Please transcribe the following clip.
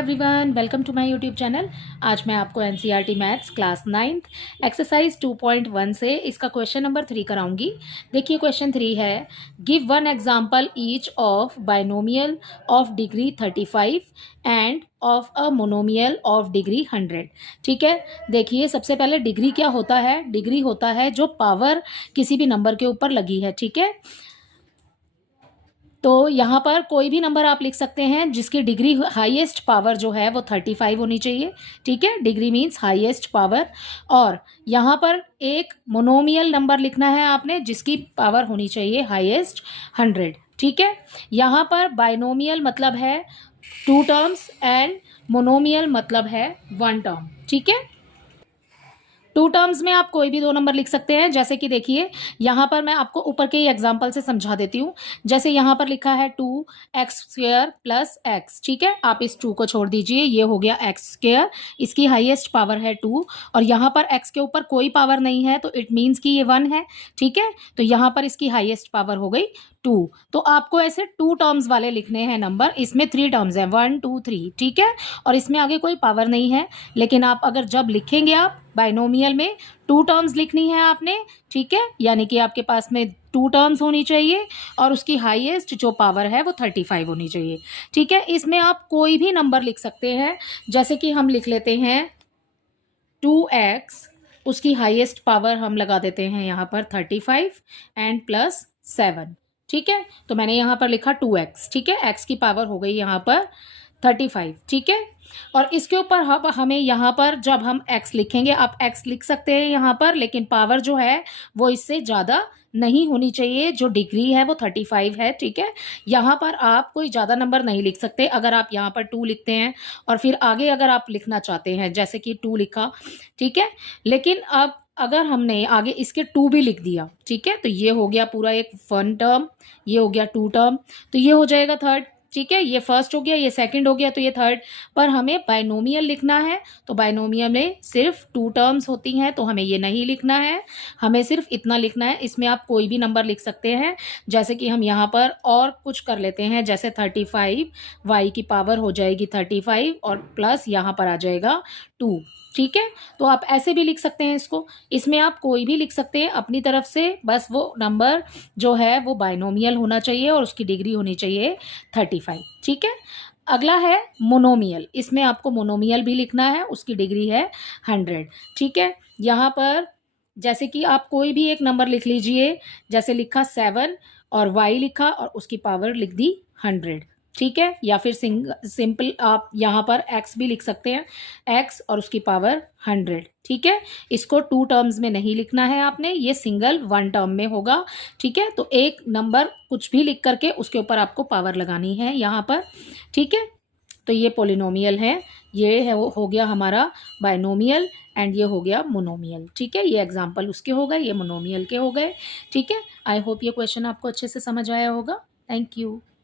Everyone, welcome to my YouTube channel. आज मैं आपको NCERT maths class 9th exercise 2.1 से इसका क्वेश्चन नंबर 3 कराऊंगी। देखिए क्वेश्चन 3 है, give one example each of binomial of degree 35 end of a monomial of degree 100। ठीक है, देखिए सबसे पहले डिग्री क्या होता है। डिग्री होता है जो पावर किसी भी नंबर के ऊपर लगी है। ठीक है, तो यहाँ पर कोई भी नंबर आप लिख सकते हैं जिसकी डिग्री हाईएस्ट पावर जो है वो 35 होनी चाहिए। ठीक है, डिग्री मीन्स हाईएस्ट पावर। और यहाँ पर एक मोनोमियल नंबर लिखना है आपने जिसकी पावर होनी चाहिए हाईएस्ट 100। ठीक है, यहाँ पर बाइनोमियल मतलब है 2 टर्म्स एंड मोनोमियल मतलब है 1 टर्म। ठीक है, 2 टर्म्स में आप कोई भी 2 नंबर लिख सकते हैं। जैसे कि देखिए यहाँ पर मैं आपको ऊपर के ही एग्जांपल से समझा देती हूँ। जैसे यहाँ पर लिखा है 2x² प्लस x। ठीक है, आप इस 2 को छोड़ दीजिए, ये हो गया x²। इसकी हाईएस्ट पावर है 2 और यहाँ पर x के ऊपर कोई पावर नहीं है तो इट मीन्स कि ये 1 है। ठीक है, तो यहाँ पर इसकी हाईएस्ट पावर हो गई 2। तो आपको ऐसे 2 टर्म्स वाले लिखने हैं नंबर। इसमें 3 टर्म्स हैं 1 2 3। ठीक है, और इसमें आगे कोई पावर नहीं है। लेकिन आप अगर जब लिखेंगे आप बाइनोमियल में 2 टर्म्स लिखनी है आपने। ठीक है, यानी कि आपके पास में 2 टर्म्स होनी चाहिए और उसकी हाईएस्ट जो पावर है वो 35 होनी चाहिए। ठीक है, इसमें आप कोई भी नंबर लिख सकते हैं। जैसे कि हम लिख लेते हैं 2x, उसकी हाईएस्ट पावर हम लगा देते हैं यहाँ पर 35 एंड प्लस 7। ठीक है, तो मैंने यहाँ पर लिखा 2x। ठीक है, x की पावर हो गई यहाँ पर 35। ठीक है, और इसके ऊपर अब हमें यहाँ पर जब हम x लिखेंगे, आप x लिख सकते हैं यहाँ पर, लेकिन पावर जो है वो इससे ज़्यादा नहीं होनी चाहिए। जो डिग्री है वो 35 है। ठीक है, यहाँ पर आप कोई ज़्यादा नंबर नहीं लिख सकते। अगर आप यहाँ पर 2 लिखते हैं और फिर आगे अगर आप लिखना चाहते हैं जैसे कि 2 लिखा, ठीक है, लेकिन अब अगर हमने आगे इसके 2 भी लिख दिया, ठीक है, तो ये हो गया पूरा एक 1 टर्म, ये हो गया 2 टर्म, तो ये हो जाएगा 3rd। ठीक है, ये फर्स्ट हो गया, ये सेकंड हो गया, तो ये 3rd। पर हमें बाइनोमियल लिखना है तो बाइनोमियल में सिर्फ 2 टर्म्स होती हैं, तो हमें ये नहीं लिखना है, हमें सिर्फ इतना लिखना है। इसमें आप कोई भी नंबर लिख सकते हैं। जैसे कि हम यहाँ पर और कुछ कर लेते हैं, जैसे 35, y की पावर हो जाएगी 35 और प्लस यहाँ पर आ जाएगा 2। ठीक है, तो आप ऐसे भी लिख सकते हैं इसको। इसमें आप कोई भी लिख सकते हैं अपनी तरफ से, बस वो नंबर जो है वो बाइनोमियल होना चाहिए और उसकी डिग्री होनी चाहिए 35। ठीक है, अगला है मोनोमियल। इसमें आपको मोनोमियल भी लिखना है, उसकी डिग्री है 100। ठीक है, यहाँ पर जैसे कि आप कोई भी एक नंबर लिख लीजिए। जैसे लिखा 7 और y लिखा और उसकी पावर लिख दी 100। ठीक है, या फिर सिंपल आप यहाँ पर x भी लिख सकते हैं, x और उसकी पावर 100। ठीक है, इसको 2 टर्म्स में नहीं लिखना है आपने, ये सिंगल 1 टर्म में होगा। ठीक है, तो एक नंबर कुछ भी लिख करके उसके ऊपर आपको पावर लगानी है यहाँ पर। ठीक है, तो ये पोलिनोमियल है, ये है वो हो गया हमारा बाइनोमियल एंड ये हो गया मोनोमियल। ठीक है, ये एग्जाम्पल उसके हो गए, ये मोनोमियल के हो गए। ठीक है, आई होप ये क्वेश्चन आपको अच्छे से समझ आया होगा। Thank you.